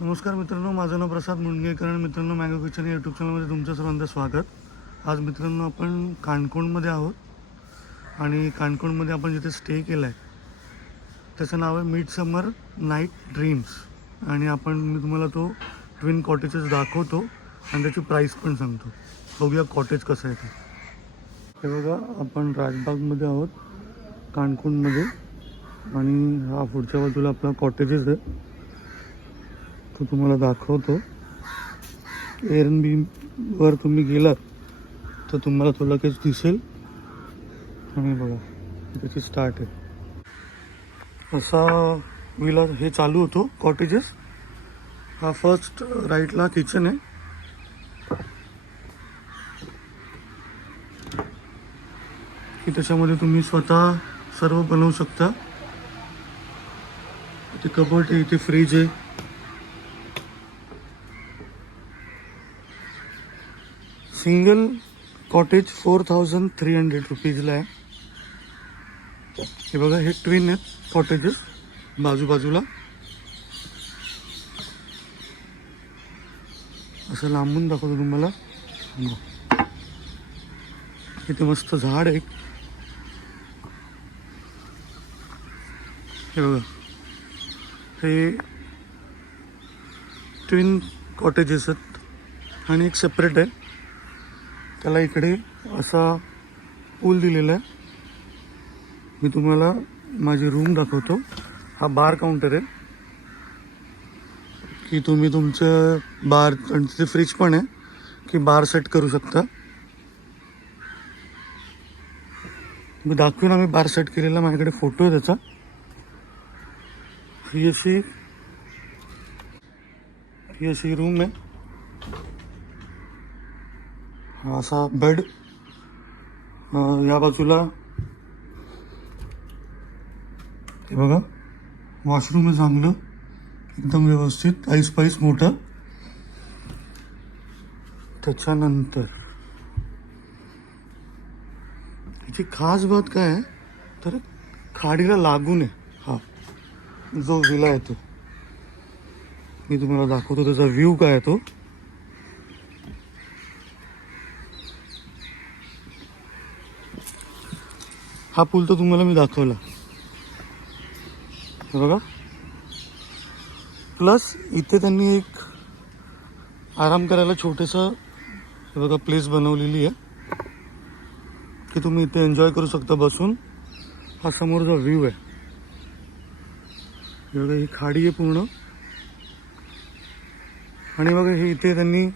नमस्कार मित्रांनो माझं नाव प्रसाद मुंडगेकर आणि मित्रांनो मॅगो किचन या यूट्यूब चॅनलमध्ये तुमचं सर्वांचं स्वागत. आज मित्रांनो आपण काणकोणमध्ये आहोत आणि काणकोणमध्ये आपण जिथे स्टे केला आहे त्याचं नाव आहे मिड समर नाईट ड्रीम्स आणि आपण मी तुम्हाला तो ट्विन कॉटेजेस दाखवतो आणि त्याची प्राईस पण सांगतो. बघूया कॉटेज कसं आहे ते. हे बघा आपण राजबागमध्ये आहोत काणकोणमध्ये. आणि हा पुढच्या बाजूला आपला कॉटेजेस आहे. तो तुम्हाला दाखवतो. एअर तुम्ही गेलात तर तुम्हाला तो लगेच दिसेल. आणि बघा त्याची स्टार्ट आहे. असा विला हे चालू होतो कॉटेजेस हा फर्स्ट राईटला किचन आहे. की त्याच्यामध्ये तुम्ही स्वतः सर्व बनवू शकता. इथे कबट आहे इथे फ्रीज आहे. Single cottage four thousand three hundred रुपीजला आहे. हे बघा हे ट्विन आहेत कॉटेजेस बाजूबाजूला. असं लांबून दाखवतो तुम्हाला. इथे मस्त झाड आहे. हे बघा. हे ट्विन कॉटेजेस आहेत. आणि एक सेपरेट आहे. त्याला इकडे असा पूल दिलेला आहे. मी तुम्हाला माझी रूम दाखवतो. हा बार काउंटर आहे. की तुम्ही तुमचं बार आणि तिथे फ्रीज पण आहे. की बार सेट करू शकता. मी दाखवीन आम्ही बार सेट केलेला. माझ्याकडे फोटो आहे त्याचा. ही अशी ही अशी रूम आहे. असा बेड या बाजूला. हे बघा वॉशरूम आहे चांगलं एकदम व्यवस्थित आईस पाईस मोठं. त्याच्यानंतर याची खास बात काय आहे? तर खाडीला लागून आहे हा जो विला आहे तो. मी तुम्हाला दाखवतो त्याचा व्ह्यू काय आहे तो. हा पूल तर तुम्हाला मी दाखवला. बघा. प्लस इथे त्यांनी एक आराम करायला छोटंसं बघा प्लेस बनवलेली आहे. की तुम्ही इथे एन्जॉय करू शकता बसून. हा समोरचा व्ह्यू आहे. बघा ही खाडी आहे पूर्ण. आणि बघा हे इथे त्यांनी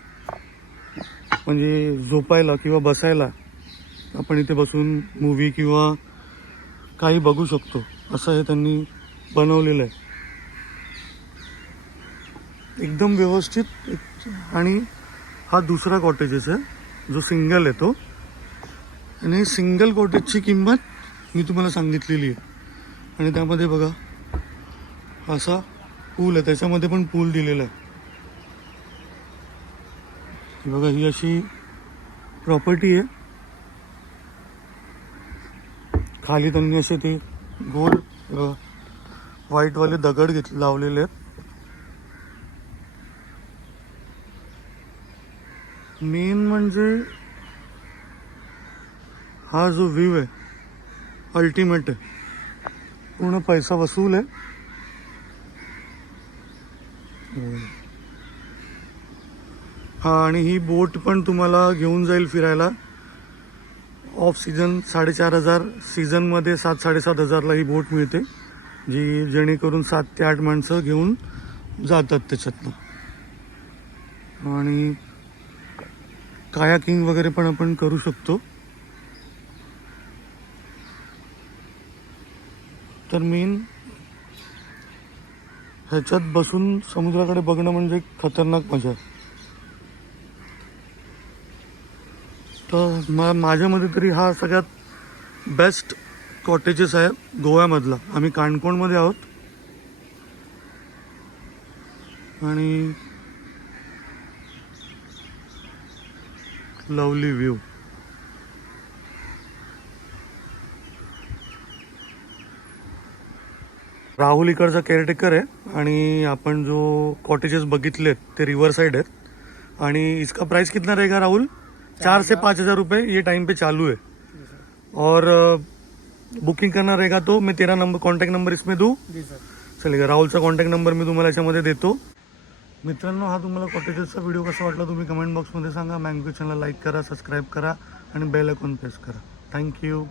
म्हणजे झोपायला किंवा बसायला आपण इथे बसून मूवी किंवा काही बघू शकतो. असं हे त्यांनी बनवलेलं आहे. एकदम व्यवस्थित एक- आणि हा दुसरा कॉटेजेस आहे. जो सिंगल आहे तो. आणि सिंगल कॉटेजची किंमत मी तुम्हाला सांगितलेली आहे. आणि त्यामध्ये बघा असा पूल आहे. त्याच्यामध्ये पण पूल दिलेला आहे. बघा ही अशी प्रॉपर्टी आहे. खाली त्यांनी असे ते गोल अ, व्हाईटवाले दगड घेत लावलेले आहेत. मेन म्हणजे हा जो व्ह्यू आहे अल्टिमेट आहे. पूर्ण पैसा वसूल आहे. हा आणि ही बोट पण तुम्हाला घेऊन जाईल फिरायला. ऑफ सीझन साडेचार हजार सीझनमध्ये सात साडेसात हजारला ही बोट मिळते जी जेणेकरून सात ते आठ माणसं घेऊन जातात त्याच्यातनं. आणि कायाकिंग वगैरे पण आपण करू शकतो. तर मेन ह्याच्यात बसून समुद्राकडे बघणं म्हणजे एक खतरनाक मजा आहे. तर मा माझ्यामध्ये तरी हा सगळ्यात बेस्ट कॉटेजेस आहे गोव्यामधला. आम्ही काणकोणमध्ये आहोत. आणि लवली व्ह्यू राहुल इकडचा केअरटेकर आहे आणि आपण जो कॉटेजेस बघितलेत ते रिव्हर साईड आहेत. आणि इसका प्राइस कितना रहेगा राहुल? चार से पाँच हजार रुपये ये टाइम पे चालू है। और बुकिंग करना रहेगा तो मैं तेरा नंबर कॉन्टॅक्ट नंबर इसमें दूँ? सर। चलेगा। राहुलचा कॉन्टॅक्ट नंबर मी तुम्हाला याच्यामध्ये देतो। मित्रांनो हा तुम्हाला कॉटेजेसचा व्हिडिओ कसा वाटला तुम्ही कमेंट बॉक्समध्ये सांगा. मँगो किचनला लाईक करा सबस्क्राईब करा आणि बेल आयकॉन प्रेस करा. Thank you